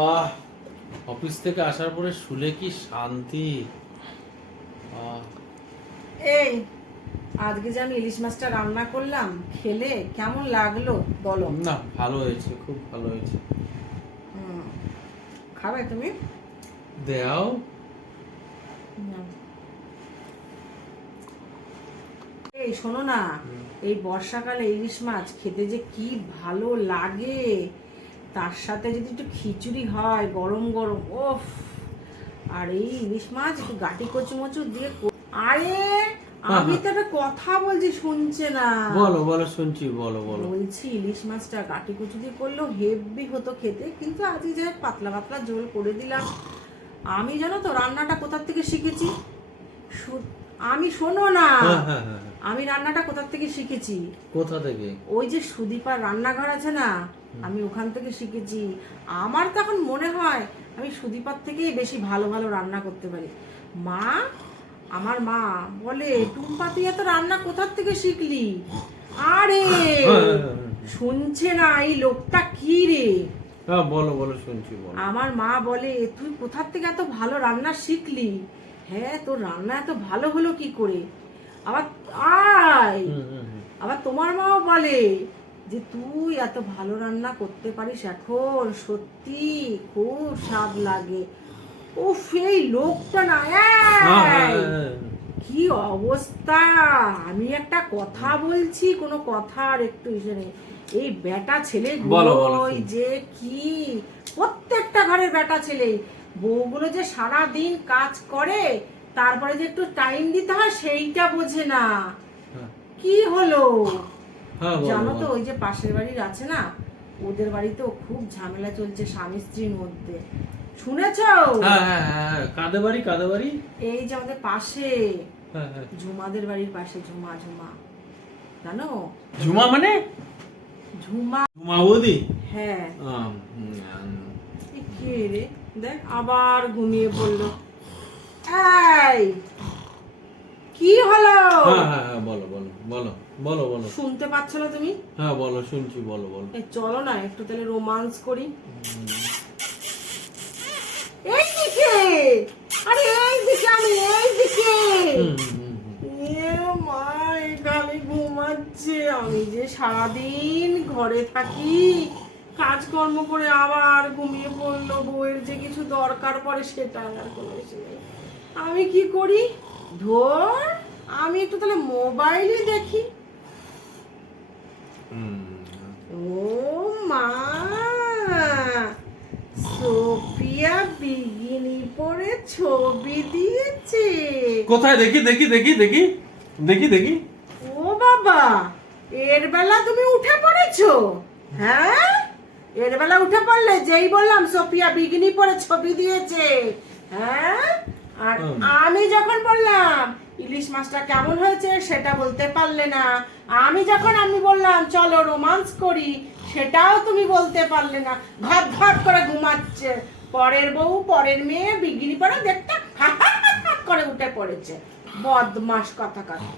আহ office থেকে আসার পরে শুলে কি শান্তি। এই আজকে যে আমি ইলিশ মাছটা রান্না করলাম খেলে কেমন লাগল বলো? না ভালো হয়েছে খুব ভালো হয়েছে। খাবে তুমি? দেও। এই শোনো না এই বর্ষাকালে ইলিশ মাছ খেতে যে কি ভালো লাগে। তার সাথে যদি একটু খিচুড়ি হয় গরম গরম ওফ আর এই ইলিশ মাছ একটু গাটি কচু মচু দিয়ে আরে আমি তো একটা কথা বলছি শুনছে না। বলো বলো শুনছি বলো বলো। বলছি ইলিশ মাছটা গাটি কচু দিয়ে করলেও হেভি হতো খেতে কিন্তু আজকে যে পাতলা পাতলা ঝোল করে দিলাম। আমি জানো তো রান্নাটা কোথার থেকে শিখেছি? আমি শোনো না। হ্যাঁ হ্যাঁ হ্যাঁ হ্যাঁ। আমি রান্নাটা কোথা থেকে শিখেছি? কোথা থেকে? ওই যে সুদীপার রান্নাঘর আছে না আমি ওখান থেকে শিখেছি। আমার তো এখন মনে হয় আমি সুদীপার থেকেই বেশি ভালো ভালো রান্না করতে পারি। মা আমার মা বলে টুম্পা তুই এত রান্না কোথার থেকে শিখলি? আরে শুনছে না এই লোকটা কি রে? হ্যাঁ বলো বলো শুনছি আমার মা বলে তুই কোথার থেকে এত ভালো রান্না শিখলি? হ্যাঁ তোর রান্না এত ভালো হলো কি করে? আবার আয়। আবার তোমার মাও বলে যে তুই এত ভালো রান্না করতে পারিস এখন সত্যি খুব স্বাদ লাগে। ও সেই লোকটা না হ্যাঁ, হ্যাঁ! হ্যাঁ। কি অবস্থা! আমি একটা কথা বলছি কোনো কথা আর একটু হিসেবে এই বেটা ছেলে বলো, যে কি প্রত্যেকটা ঘরের বেটা ছেলে। বউগুলো যে সারা দিন কাজ করে তারপরে যে একটু টাইম দিতে হয় সেইটা বোঝে না। হ্যাঁ, কি হলো? হ্যাঁ জানো তো ওই যে পাশের বাড়ির আছে না ওদের বাড়িতেও খুব ঝামেলা চলছে স্বামী স্ত্রীর মধ্যে। শুনেছো? হ্যাঁ। কাদের বাড়ি কাদের বাড়ি? এই যে আমাদের পাশে। ঝুমাদের বাড়ির পাশে ঝুমা ঝুমা। জানো? ঝুমা মানে? ঝুমা। ঝুমা বৌদি? হ্যাঁ। কে রে? দেখ আবার ঘুমিয়ে পড়ল। এই কি হলো? হ্যাঁ হ্যাঁ হ্যাঁ বলো বলো বলো বলো বলো। শুনতে পাচ্ছ না তুমি? হ্যাঁ বলো শুনছি বলো বলো। এ, চলো না একটু তাহলে রোমান্স করি। এই দিকে! আরে এই দিকে আমি এই দিকে! মা এখানে ঘুমাচ্ছে। আমি যে সারাদিন ঘরে থাকি কাজকর্ম করে আবার ঘুমিয়ে পড়ল বউয়ের যে কিছু দরকার পড়ে সেটা আর কোনো নেই। আমি কি করি? ধর আমি একটু তাহলে মোবাইলে দেখি। ও মা সোফিয়া বিগিনি পরে ছবি দিয়েছে। কোথায়? দেখি দেখি দেখি দেখি দেখি দেখি। ও বাবা এর বেলা তুমি উঠে পড়েছো? হ্যাঁ? এর বেলা উঠে পড়লে যেই বললাম সোফিয়া বিগিনি পরে ছবি দিয়েছে। হ্যাঁ। আমি যখন বললাম, ইলিশ মাছটা কেমন হয়েছে? সেটা বলতে পারলে না। আমি যখন, আমি বললাম, চলো রোমান্স করি, সেটাও তুমি বলতে পারলে না। ঘট ঘট করে ঘুমাচ্ছে। পরের বউ, পরের মেয়ে, বিগিনি পরে দেখতে করে উঠে পড়েছে। বদমাস কথা কথা।